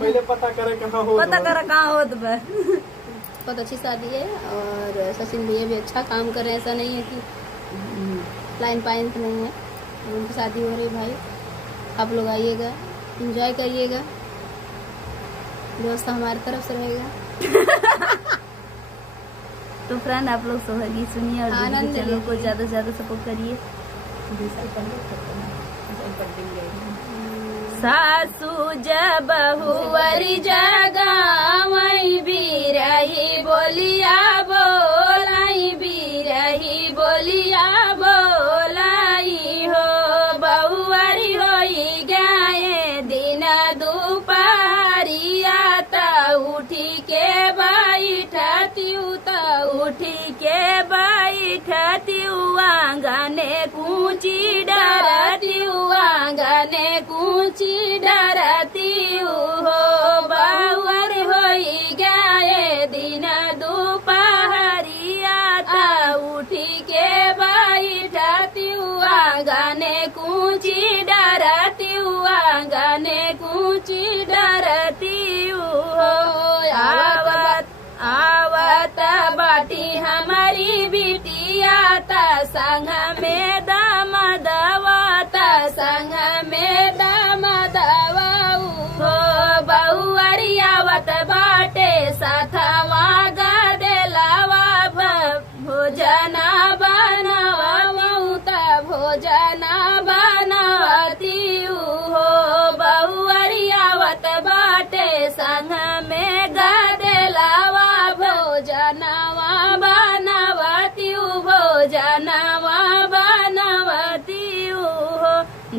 पहले पता करे कहाँ हो बहुत अच्छी शादी है और सचिन भैया भी अच्छा काम कर रहे हैं। ऐसा नहीं है कि लाइन पाइन नहीं है। उनकी शादी हो रही भाई, आप लोग आइएगा, एंजॉय करिएगा, व्यवस्था हमारी तरफ से रहेगा। तो फ्रेंड आप लोग सोहागी सुनिए और आनंद चैनल को ज्यादा से ज्यादा सपोर्ट करिए। सासू जब बहुवरी जगावई बिरही बोलिया बोलाई, बिरही बोलिया बोलाई हो। बहुवरी होई गए दिन दोपहरिया, त उठी के बैठती उठी के बैठती आंगने कूची डरती, आंगने कूची डरती हो। बावर होई गए दिन दोपहरिया, ता उठी के बैठती आंगने कूची डरती, आंगने कूची डरती हो। आवत बाटी हमारी बिटिया, ता संग में दाम दवा, ता संग में दाम दवा हो। बहुअरी आवत बाटे साथवा गदेलावा, भोजना बनवा ता भोजना बनवती हो। बहुअरी आवत बाटे संग में गदेलावा, भोजनवा बनवती भोजनवा बनवती हो।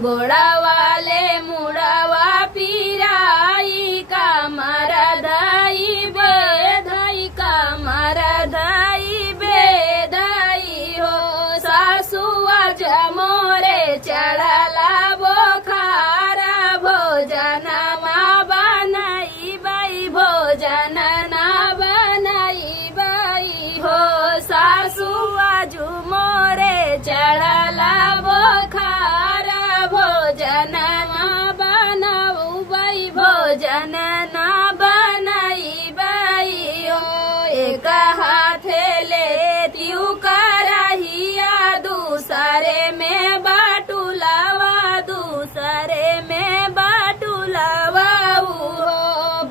गोड़ा वाले मुड़वा पिराई, कमर धई बेधई, कमर धई बेधई हो। सासुआ जमोरे चढ़ला बोखारा, भोजनवा बनई बई, भोजन ना बनई बई हो। सासुआ झुमोरे चढ़ला बोखारा, भोजन ना बनऊ बई, भोजन ना बनई बई हो। एक हाथे लेती करहिया, दूसरे में बाटुलावा, दूसरे में बाटुलावा हो।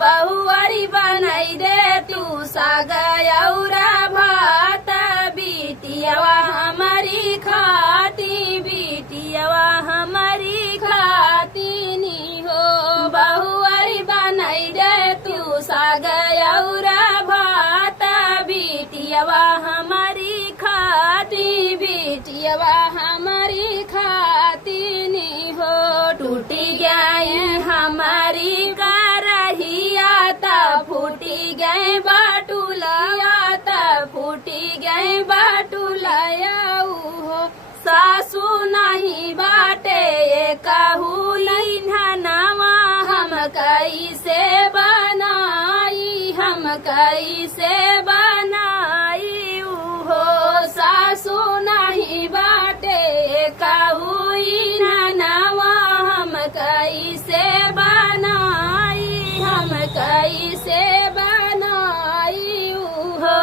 बहुअरी बनई दे तू सागयौरा भात, बिटियावा हमारी खाती, बिटियावा हमारी खाती नी हो। बहुअरी बनई दे तू सागयौरा भात, बिटियावा हमारी खाती, बिटियावा हमारी खाती नी हो। टूटी गए हमारी करहिया, ता फूटी गए बाटुलाया, ता फूटी गए बाटुलाया हो। सासू नहीं बाटे कहू नहीं नवा, हम कैसे बनाई, हम कैसे बनाई हो। सासू नहीं बाटे कहू नवा, हम कैसे बनाई, हम कैसे बनाई हो।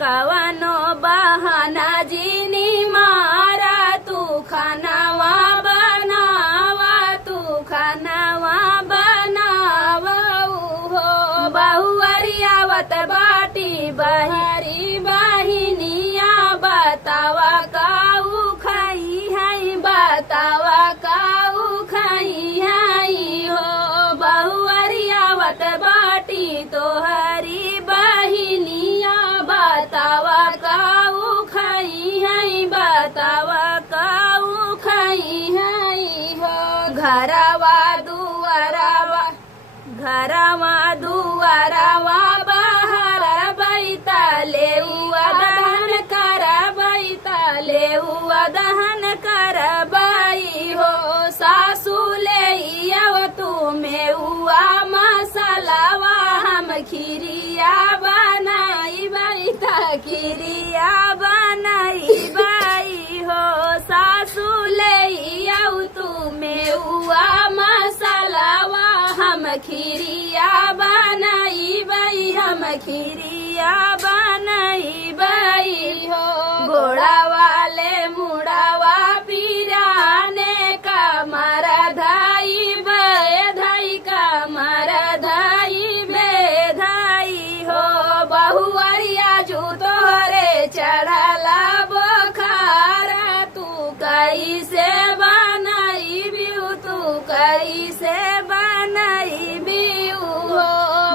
कवनो बहाना जीनी मारा, तू खानावा बनावा, तू खानावा बनावा हो। बहुअरी आवत बाटी बहरी बहिनिया, बतावा काऊ खाई है, बतावा काऊ खाई है हो। बहुअरी आवत बाटी तोहरी बहिनिया, बतावा काऊ खाई है, बतावा काऊ खाई है हो। घरवा दुआरवा, घरवा दुआरवा बाहर बैतले दहन कर, बैतले दहन कर बई हो। सासू ले आव तुम्हें हुआ मसालावा, हम खीरिया बनाई बई, ता खीरिया बनाई बई हो। सासू ले आव तुम्हें हुआ मसालावा, हम खीरिया बनाई बई हम खीरिया बनाई बई हो घोड़ा वाले मुड़ावा पिराने का मारा धाई बेधाई का मारा धाई बेधाई हो बहुवरिया जू तोहरे चढ़ला बोखारा तू कैसे बनाई बियू तू कैसे बनाई बियू हो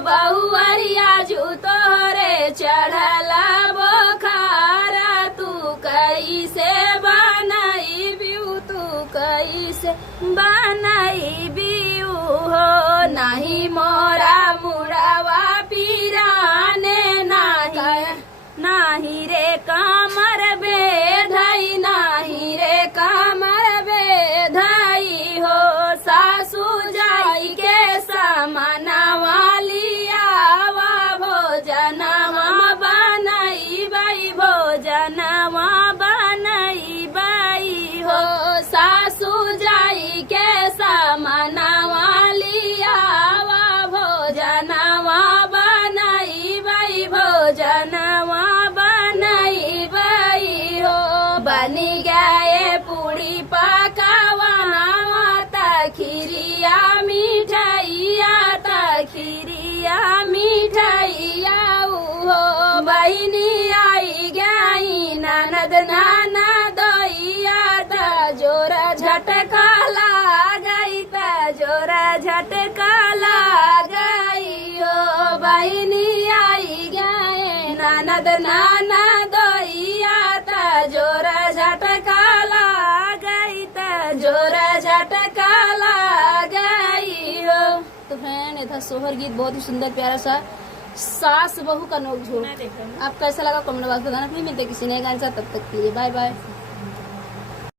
बहुवरिया जू तोहरे चढ़ला बोखारा तू कैसे बनाई बियू तू कैसे बनाई बियू हो नहीं मोरा मुड़ावा पिराने नाही रे कामर बेधाई नाही रे कामर बेधाई हो सासू जाई के समानवा लियावा भोजनवा बनाई बाई भोजनवा बनाई बाई हो सासू जाई के समानवा लियावा भोजनवा बनाई बाई भोजनवा बनाई बाई हो बनी गए पूरी पकावाना खीरिया मिठाइया खीरिया मिठाइया हो बहनी आई गई ननद नाना दोइया जोरा झटका ला गई जोरा झटका ला गई हो बहनी आई गए ननद नाना दोइया जोरा झटका ला गई जोरा झटका ला गई हो। तो फ्रेंड ये था सोहर गीत, बहुत ही सुंदर प्यारा सा सास बहू का नोकझोंक। आप कैसा लगा कमेंट बॉक्स में बताना। फिर मिलते किसी नए गाने साथ, तब तक के लिए बाय बाय।